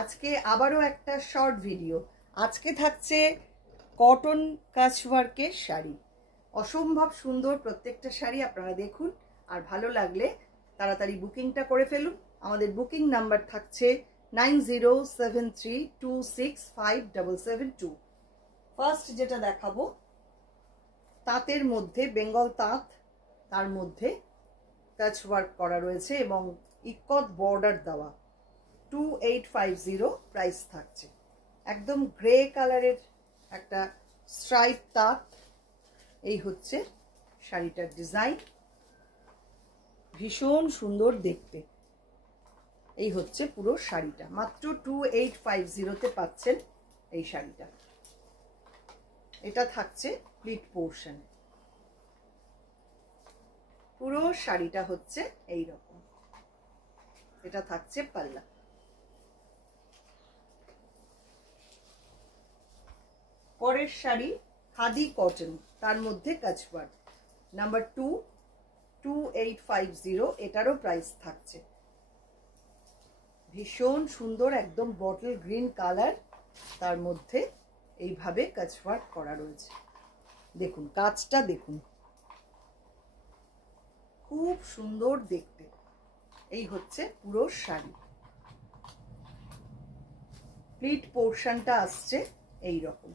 আজকে আবারও একটা শর্ট ভিডিও। আজকে থাকছে কটন কাচওয়ার্কের শাড়ি, অসম্ভব সুন্দর প্রত্যেকটা শাড়ি। আপনারা দেখুন, আর ভালো লাগলে তাড়াতাড়ি বুকিংটা করে ফেলুন। আমাদের বুকিং নাম্বার থাকছে 9073265772। ফার্স্ট যেটা দেখাবো তাঁতের মধ্যে, বেঙ্গল তাঁত, তার মধ্যে কাচওয়ার্ক করা রয়েছে এবং ইকত বর্ডার দেওয়া। 2850 প্রাইস থাকছে। একদম গ্রে কালারের একটা স্ট্রাইপ তাঁত। এই হচ্ছে শাড়িটার ডিজাইন, ভীষণ সুন্দর দেখতে। এই হচ্ছে পুরো শাড়িটা, মাত্র 2850-তে পাচ্ছেন এই শাড়িটা। এটা থাকছে প্লিট পোর্শন। পুরো শাড়িটা হচ্ছে এই রকম। এটা থাকছে পাল্লা। পরের শাড়ি খাদি কটন, তার মধ্যে কাচওয়ার্ক, নাম্বার 2, 2850। এটারও প্রাইস থাকছে। ভীষণ সুন্দর, একদম বটল গ্রিন কালার, তার মধ্যে এইভাবে কাচওয়ার্ক করা রয়েছে। দেখুন কাজটা, দেখুন খুব সুন্দর দেখতে। এই হচ্ছে পুরো শাড়ি। প্লিট পোর্শনটা আসছে এই রকম।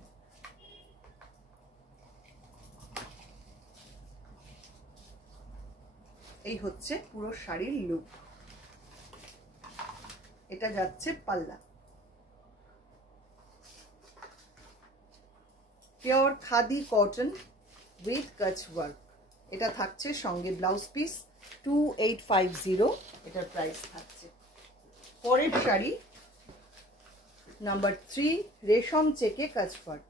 এই হচ্ছে পুরো শাড়ির লুক। এটা যাচ্ছে পাল্লা। পিওর খাদি কটন উইথ কাচওয়ার্ক। এটা থাকছে সঙ্গে ব্লাউজ পিস। 2850 এটার প্রাইস থাকছে। পরের শাড়ি নাম্বার 3, রেশম চেকে কাচওয়ার্ক।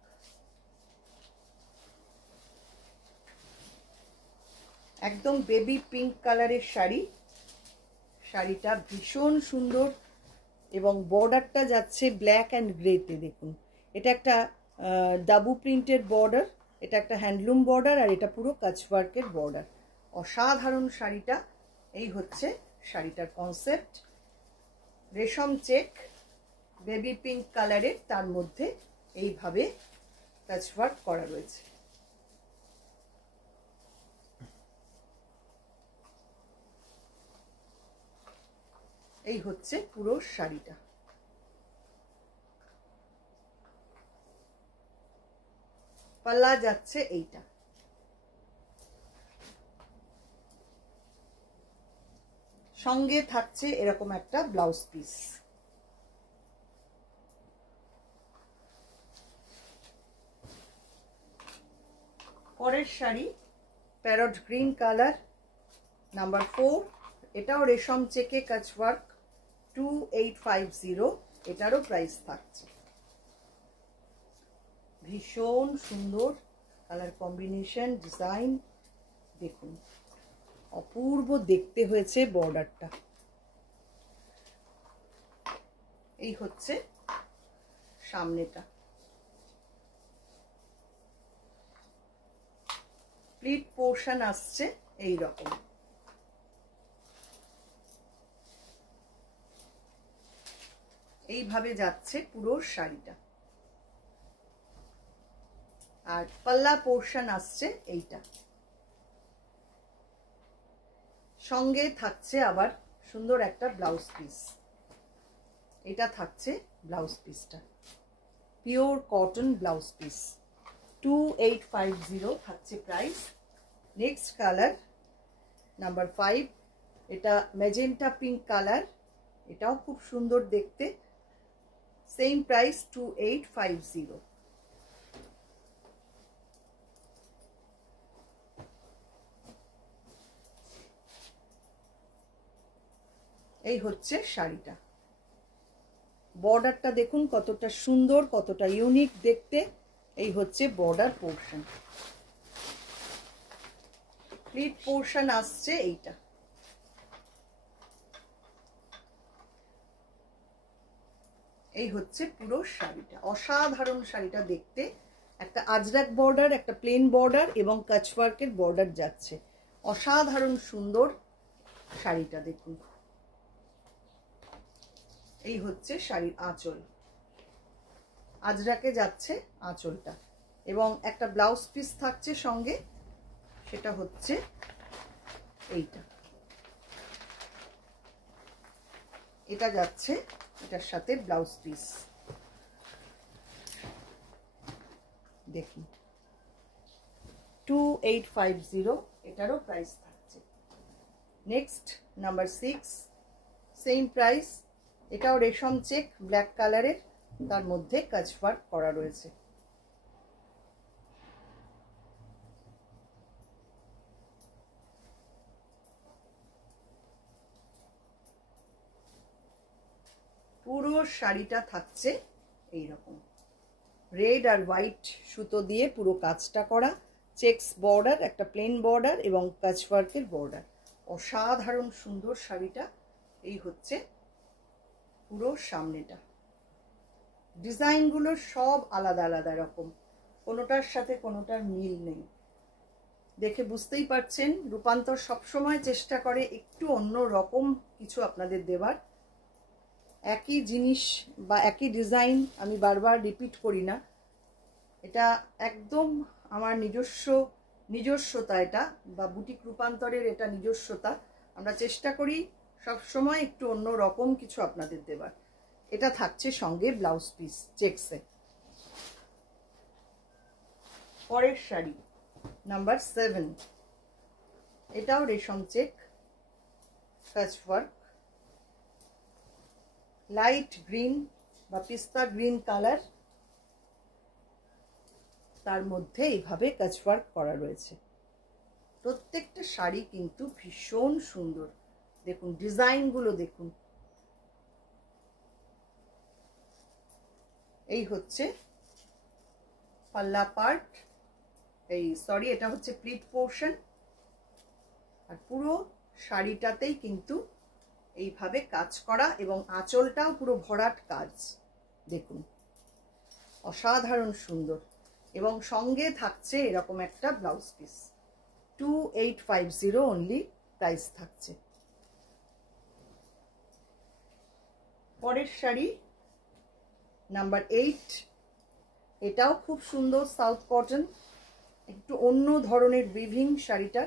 একদম বেবি পিঙ্ক কালারের শাড়ি। শাড়িটা ভীষণ সুন্দর এবং বর্ডারটা যাচ্ছে ব্ল্যাক অ্যান্ড গ্রেতে। দেখুন, এটা একটা ডাবু প্রিন্টের বর্ডার, এটা একটা হ্যান্ডলুম বর্ডার, আর এটা পুরো কাচওয়ার্কের বর্ডার। অসাধারণ শাড়িটা। এই হচ্ছে শাড়িটার কনসেপ্ট। রেশম চেক, বেবি পিঙ্ক কালারের, তার মধ্যে এইভাবে কাচওয়ার্ক করা রয়েছে। এই হচ্ছে পুরো শাড়িটা। পাল্লা যাচ্ছে এইটা। সঙ্গে থাকছে এরকম একটা ব্লাউজ পিস। পরের sari parrot green colour, number 4। এটাও রেশম চেকে কাচওয়ার্ক। 2850 এটারও প্রাইস থাকছে। ভীষণ সুন্দর কালার কম্বিনেশন, ডিজাইন দেখুন, অপূর্ব দেখতে হয়েছে বর্ডারটা। এই হচ্ছে সামনেটা। প্লিট পোর্শন আসছে এই রকম। এইভাবে যাচ্ছে পুরো শাড়িটা। আর পাল্লা পোর্শন আসছে এইটা। সঙ্গে থাকছে আবার সুন্দর একটা ব্লাউজ পিস। এটা থাকছে ব্লাউজ পিসটা, পিওর কটন ব্লাউজ পিস। 2850 থাকছে প্রাইস। নেক্সট কালার নাম্বার 5, এটা ম্যাজেন্টা পিঙ্ক কালার। এটাও খুব সুন্দর দেখতে। Same price 2850। এই হচ্ছে শাড়িটা। বর্ডারটা দেখুন কতটা সুন্দর, কতটা ইউনিক দেখতে। এই হচ্ছে বর্ডার পোর্শন। প্লিট পোর্শন আসছে এইটা। এই হচ্ছে পুরো শাড়িটা। অসাধারণ শাড়িটা দেখতে। একটা আজরাক বর্ডার, একটা প্লেন বর্ডার এবং কাচওয়ার্কের বর্ডার যাচ্ছে। অসাধারণ সুন্দর শাড়িটা দেখুন। এই হচ্ছে শাড়ির আঁচল, আজরাকে যাচ্ছে আঁচলটা, এবং একটা ব্লাউজ পিস থাকছে সঙ্গে, সেটা হচ্ছে এইটা। এটা যাচ্ছে এটার সাথে ব্লাউজ পিস। দেখুন 2850 এটারও প্রাইস থাকছে। নেক্সট নাম্বার 6, সেম প্রাইস, এটাও রেশম চেক ব্ল্যাক কালারের, তার মধ্যে কাজ ওয়ার্ক করা রয়েছে। পুরো শাড়িটা থাকছে এইরকম রেড আর হোয়াইট সুতো দিয়ে পুরো কাজটা করা, চেকস বর্ডার, একটা প্লেন বর্ডার এবং কাজওয়ার্কের বর্ডার। অসাধারণ সুন্দর শাড়িটা। এই হচ্ছে পুরো সামনেটা। ডিজাইনগুলো সব আলাদা আলাদা রকম, কোনোটার সাথে কোনোটার মিল নেই। দেখে বুঝতেই পারছেন রূপান্তর সবসময় চেষ্টা করে একটু অন্য রকম কিছু আপনাদের দেবার। একই জিনিস বা একই ডিজাইন আমি বারবার রিপিট করি না, এটা একদম আমার নিজস্বতা, এটা বা বুটিক রূপান্তরের এটা নিজস্বতা। আমরা চেষ্টা করি সবসময় একটু অন্য রকম কিছু আপনাদের দেবার। এটা থাকছে সঙ্গে ব্লাউজ পিস চেকসে। পরের শাড়ি নাম্বার 7, এটাও রেশম চেক কাজ ওয়ার্ক, লাইট গ্রিন বা পিস্তা গ্রিন কালার, তার মধ্যে এইভাবে কাজ ওয়ার্ক করা রয়েছে। প্রত্যেকটা শাড়ি কিন্তু ভীষণ সুন্দর। দেখুন ডিজাইনগুলো দেখুন। এই হচ্ছে পাল্লা পার্ট, এটা হচ্ছে প্লিট পোর্শন, আর পুরো শাড়িটাতেই কিন্তু এইভাবে কাজ করা, এবং আঁচলটাও পুরো ভরাট কাজ। দেখুন অসাধারণ সুন্দর, এবং সঙ্গে থাকছে এরকম একটা ব্লাউজ পিস। 2850 অনলি প্রাইস থাকছে। পরের শাড়ি নাম্বার 8, এটাও খুব সুন্দর সাউথ কটন, একটু অন্য ধরনের উইভিং শাড়িটা,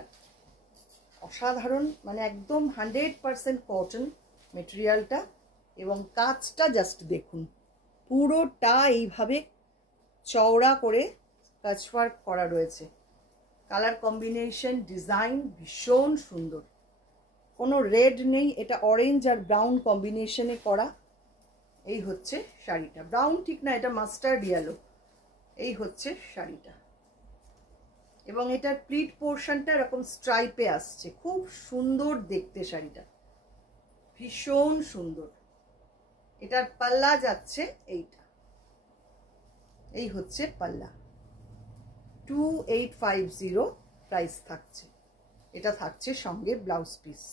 অসাধারণ, মানে একদম 100% কটন মেটেরিয়ালটা, এবং কাজটা জাস্ট দেখুন, পুরোটা এইভাবে চওড়া করে কাজওয়ার্ক করা রয়েছে। কালার কম্বিনেশন ডিজাইন ভীষণ সুন্দর, কোনো রেড নেই, এটা অরেঞ্জ আর ব্রাউন কম্বিনেশনে করা। এই হচ্ছে শাড়িটা, ব্রাউন ঠিক না, এটা মাস্টার্ড ইয়েলো। এই হচ্ছে শাড়িটা, এবং এটার প্লিট পোর্শনটা এরকম স্ট্রাইপে আসছে, খুব সুন্দর দেখতে শাড়িটা, ভীষণ সুন্দর। এটার পাল্লা যাচ্ছে এইটা, এই হচ্ছে পাল্লা। 2850 প্রাইস থাকছে। এটা থাকছে সঙ্গে ব্লাউজ পিস।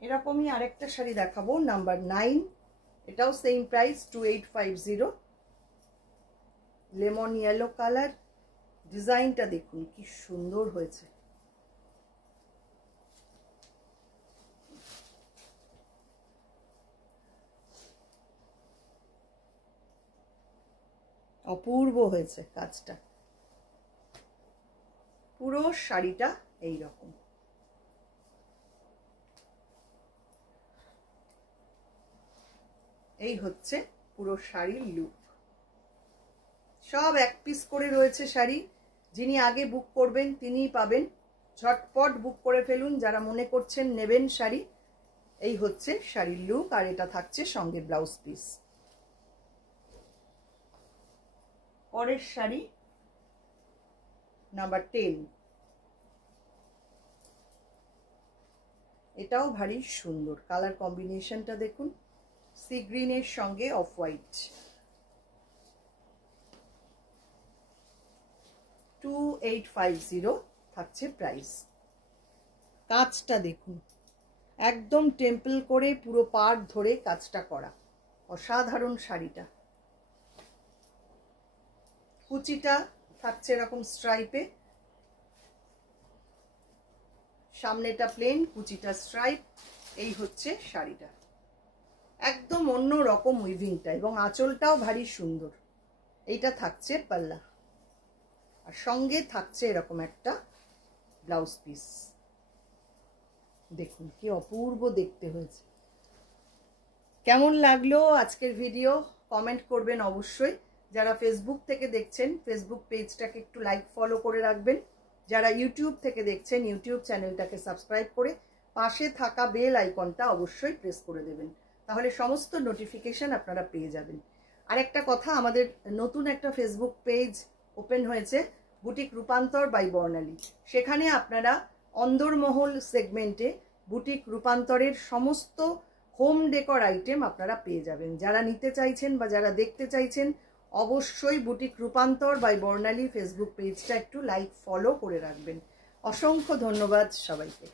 এরকমই আরেকটা শাড়ি দেখাবো নাম্বার 9, এটাও same price 2850। Lemon yellow colour, ডিজাইনটা দেখুন কি সুন্দর হয়েছে। অপূর্ব হয়েছে কাজটা। পুরো শাড়িটা এই রকম। এই হচ্ছে পুরো শাড়ির লুক। সব এক পিস করে রয়েছে শাড়ি, যিনি আগে বুক করবেন তিনিই পাবেন। ঝটপট বুক করে ফেলুন যারা মনে করছেন নেবেন শাড়ি। এই হচ্ছে শাড়ির লুক, আর এটা থাকছে সঙ্গে ব্লাউজ পিস। পরের শাড়ি নাম্বার 10, এটাও ভারী সুন্দর, কালার কম্বিনেশনটা দেখুন, সি গ্রিনের সঙ্গে অফ হোয়াইট। 2850 থাকছে প্রাইস। কাজটা দেখুন, একদম টেম্পল করে পুরো পাড় ধরে কাজটা করা, অসাধারণ শাড়িটা। কুচিটা থাকছে এরকম স্ট্রাইপে, সামনেটা প্লেন, কুচিটা স্ট্রাইপ, এই হচ্ছে শাড়িটা, একদম অন্য রকম উইভিংটা, এবং আঁচলটাও ভারী সুন্দর। এইটা থাকছে পাল্লা, আর সঙ্গে থাকছে এরকম একটা ব্লাউজ পিস। দেখুন কি অপূর্ব দেখতে হয়েছে। কেমন লাগলো আজকের ভিডিও কমেন্ট করবেন অবশ্যই। যারা ফেসবুক থেকে দেখছেন ফেসবুক পেজটাকে একটু লাইক ফলো করে রাখবেন। যারা ইউটিউব থেকে দেখছেন ইউটিউব চ্যানেলটাকে সাবস্ক্রাইব করে পাশে থাকা বেল আইকনটা অবশ্যই প্রেস করে দেবেন, তাহলে সমস্ত নোটিফিকেশন আপনারা পেয়ে যাবেন। আর একটা কথা, আমাদের নতুন একটা ফেসবুক পেজ ওপেন হয়েছে, বুটিক রূপান্তর বাই বর্ণালী। সেখানে আপনারা অন্দরমহল সেগমেন্টে বুটিক রূপান্তরের সমস্ত হোম ডেকর আইটেম আপনারা পেয়ে যাবেন। যারা নিতে চাইছেন বা যারা দেখতে চাইছেন অবশ্যই বুটিক রূপান্তর বাই বর্ণালী ফেসবুক পেজটা একটু লাইক ফলো করে রাখবেন। অসংখ্য ধন্যবাদ সবাইকে।